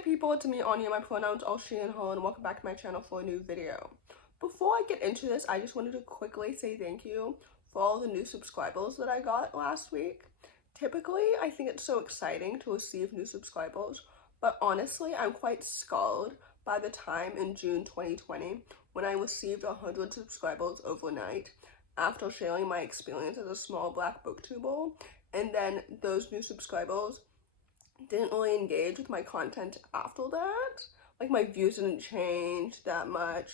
Hi people, it's me Anja, my pronouns are she and her, and welcome back to my channel for a new video. Before I get into this, I just wanted to quickly say thank you for all the new subscribers that I got last week. Typically, I think it's so exciting to receive new subscribers, but honestly, I'm quite scarred by the time in June 2020 when I received 100 subscribers overnight after sharing my experience as a small black booktuber, and then those new subscribers didn't really engage with my content after that. Like, my views didn't change that much,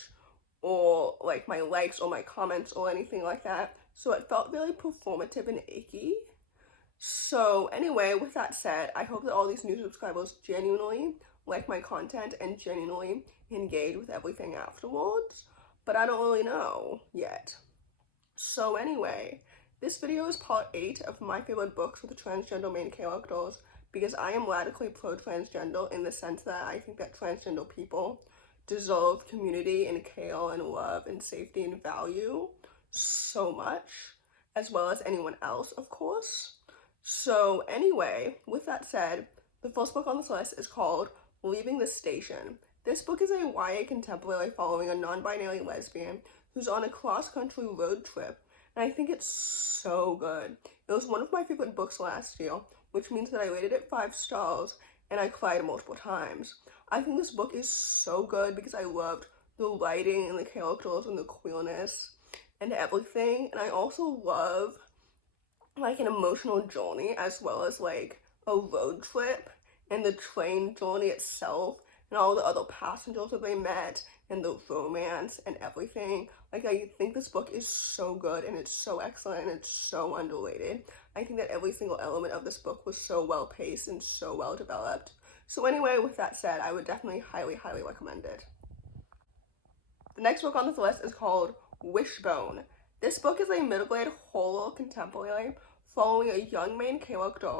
or like my likes or my comments or anything like that. So it felt really performative and icky. So anyway, with that said, I hope that all these new subscribers genuinely like my content and genuinely engage with everything afterwards, but I don't really know yet. So anyway, this video is part 8 of my favorite books with the transgender main characters, because I am radically pro-transgender in the sense that I think that transgender people deserve community and care and love and safety and value so much, as well as anyone else, of course. So anyway, with that said, the first book on this list is called Leaving the Station. This book is a YA contemporary following a non-binary lesbian who's on a cross-country road trip, and I think it's so good. It was one of my favorite books last year, which means that I rated it 5 stars and I cried multiple times. I think this book is so good because I loved the writing and the characters and the queerness and everything, and I also love like an emotional journey as well as like a road trip and the train journey itself and all the other passengers that they met and the romance and everything. Like, I think this book is so good and it's so excellent and it's so underrated. I think that every single element of this book was so well paced and so well developed. So anyway, with that said, I would definitely highly recommend it. The next book on this list is called Wishbone. This book is a middle-grade horror contemporary following a young main character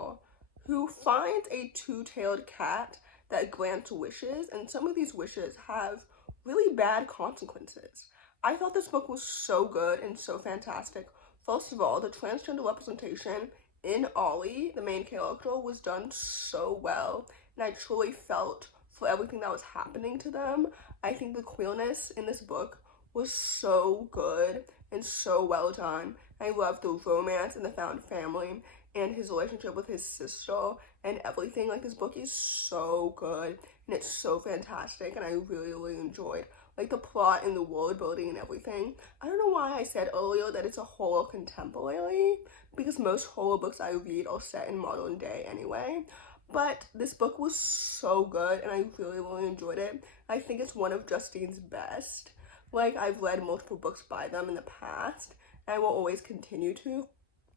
who finds a two-tailed cat that grants wishes, and some of these wishes have really bad consequences. I thought this book was so good and so fantastic. First of all, the transgender representation in Ollie, the main character, was done so well, and I truly felt for everything that was happening to them. I think the queerness in this book was so good and so well done. I loved the romance and the found family and his relationship with his sister and everything. Like, this book is so good and it's so fantastic, and I really enjoyed like the plot and the world building and everything. I don't know why I said earlier that it's a horror contemporary, because most horror books I read are set in modern day anyway. But this book was so good and I really enjoyed it. I think it's one of Justine's best. Like, I've read multiple books by them in the past, and I will always continue to,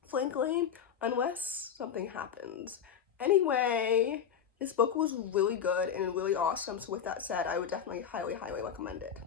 frankly, unless something happens. Anyway, this book was really good and really awesome, so with that said, I would definitely highly recommend it.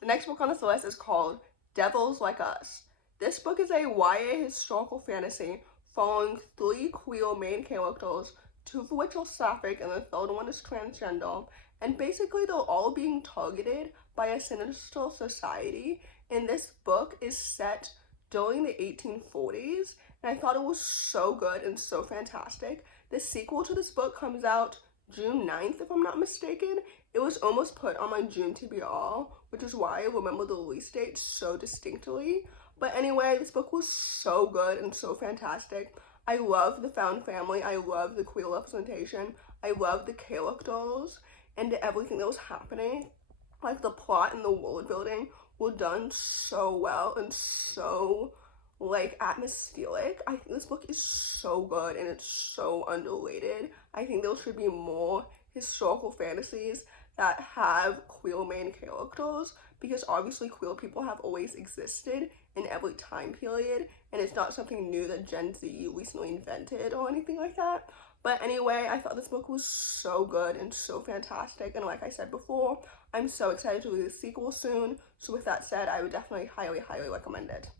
The next book on this list is called Devils Like Us. This book is a YA historical fantasy following 3 queer main characters, 2 of which are sapphic and the third one is transgender, and basically they're all being targeted by a sinister society, and this book is set during the 1840s, and I thought it was so good and so fantastic. The sequel to this book comes out June 9th, if I'm not mistaken. It was almost put on my June TBR, which is why I remember the release date so distinctly. But anyway, this book was so good and so fantastic. I love the found family, I love the queer representation, I love the characters and everything that was happening. Like, the plot and the world building were done so well and so like atmospheric. I think this book is so good and it's so underrated. I think there should be more historical fantasies that have queer main characters, because obviously queer people have always existed in every time period, and it's not something new that Gen Z recently invented or anything like that. But anyway, I thought this book was so good and so fantastic, and like I said before, I'm so excited to read the sequel soon. So with that said, I would definitely highly recommend it.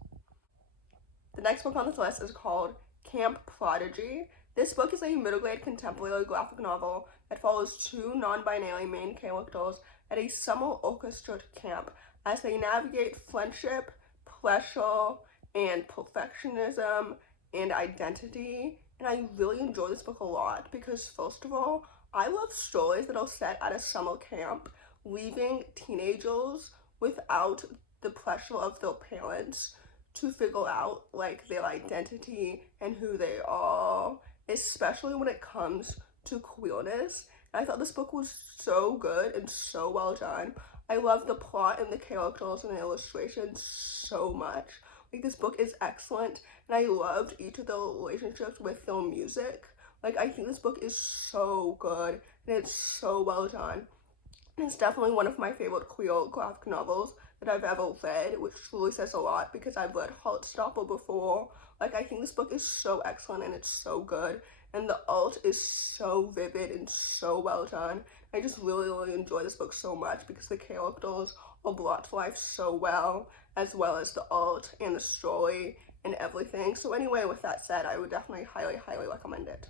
The next book on this list is called Camp Prodigy. This book is a middle-grade contemporary graphic novel that follows 2 non-binary main characters at a summer orchestra camp as they navigate friendship, pressure, and perfectionism and identity. And I really enjoy this book a lot because, first of all, I love stories that are set at a summer camp, leaving teenagers without the pressure of their parents to figure out like their identity and who they are, especially when it comes to queerness. And I thought this book was so good and so well done. I love the plot and the characters and the illustrations so much. Like, this book is excellent, and I loved each of the relationships with their music. Like, I think this book is so good, and it's so well done. And it's definitely one of my favorite queer graphic novels that I've ever read, which truly says a lot because I've read Heartstopper before. Like, I think this book is so excellent and it's so good, and the art is so vivid and so well done. I just really enjoy this book so much because the characters are brought to life so well as the art and the story and everything. So anyway, with that said, I would definitely highly recommend it.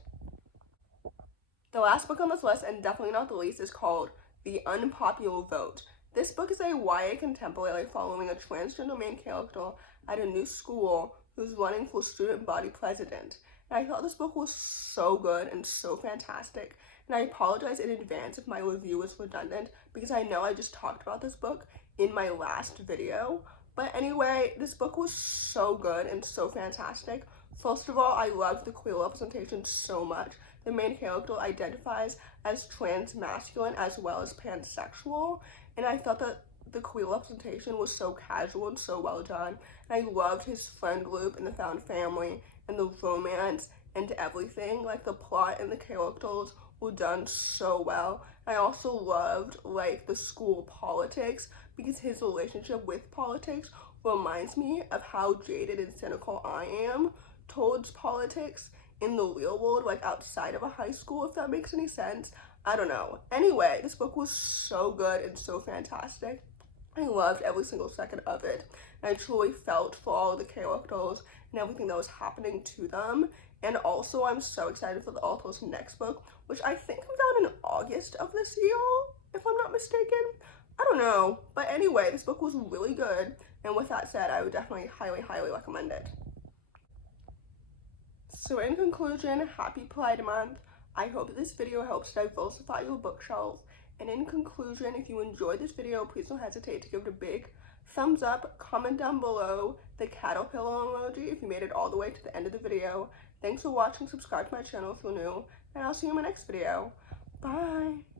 The last book on this list, and definitely not the least, is called The Unpopular Vote. This book is a YA contemporary following a transgender main character at a new school who's running for student body president. And I thought this book was so good and so fantastic. And I apologize in advance if my review is redundant because I know I just talked about this book in my last video. But anyway, this book was so good and so fantastic. First of all, I loved the queer representation so much. The main character identifies as trans masculine as well as pansexual, and I thought that the queer representation was so casual and so well done. And I loved his friend group and the found family and the romance and everything. Like, the plot and the characters were done so well. I also loved like the school politics because his relationship with politics reminds me of how jaded and cynical I am towards politics in the real world, like outside of a high school, if that makes any sense. I don't know. Anyway, this book was so good and so fantastic. I loved every single second of it. And I truly felt for all the characters and everything that was happening to them. And also, I'm so excited for the author's next book, which I think comes out in August of this year, if I'm not mistaken. I don't know. But anyway, this book was really good. And with that said, I would definitely highly recommend it. So in conclusion, happy Pride Month. I hope this video helps diversify your bookshelf. And in conclusion, if you enjoyed this video, please don't hesitate to give it a big thumbs up. Comment down below the caterpillar emoji if you made it all the way to the end of the video. Thanks for watching. Subscribe to my channel if you're new, and I'll see you in my next video. Bye!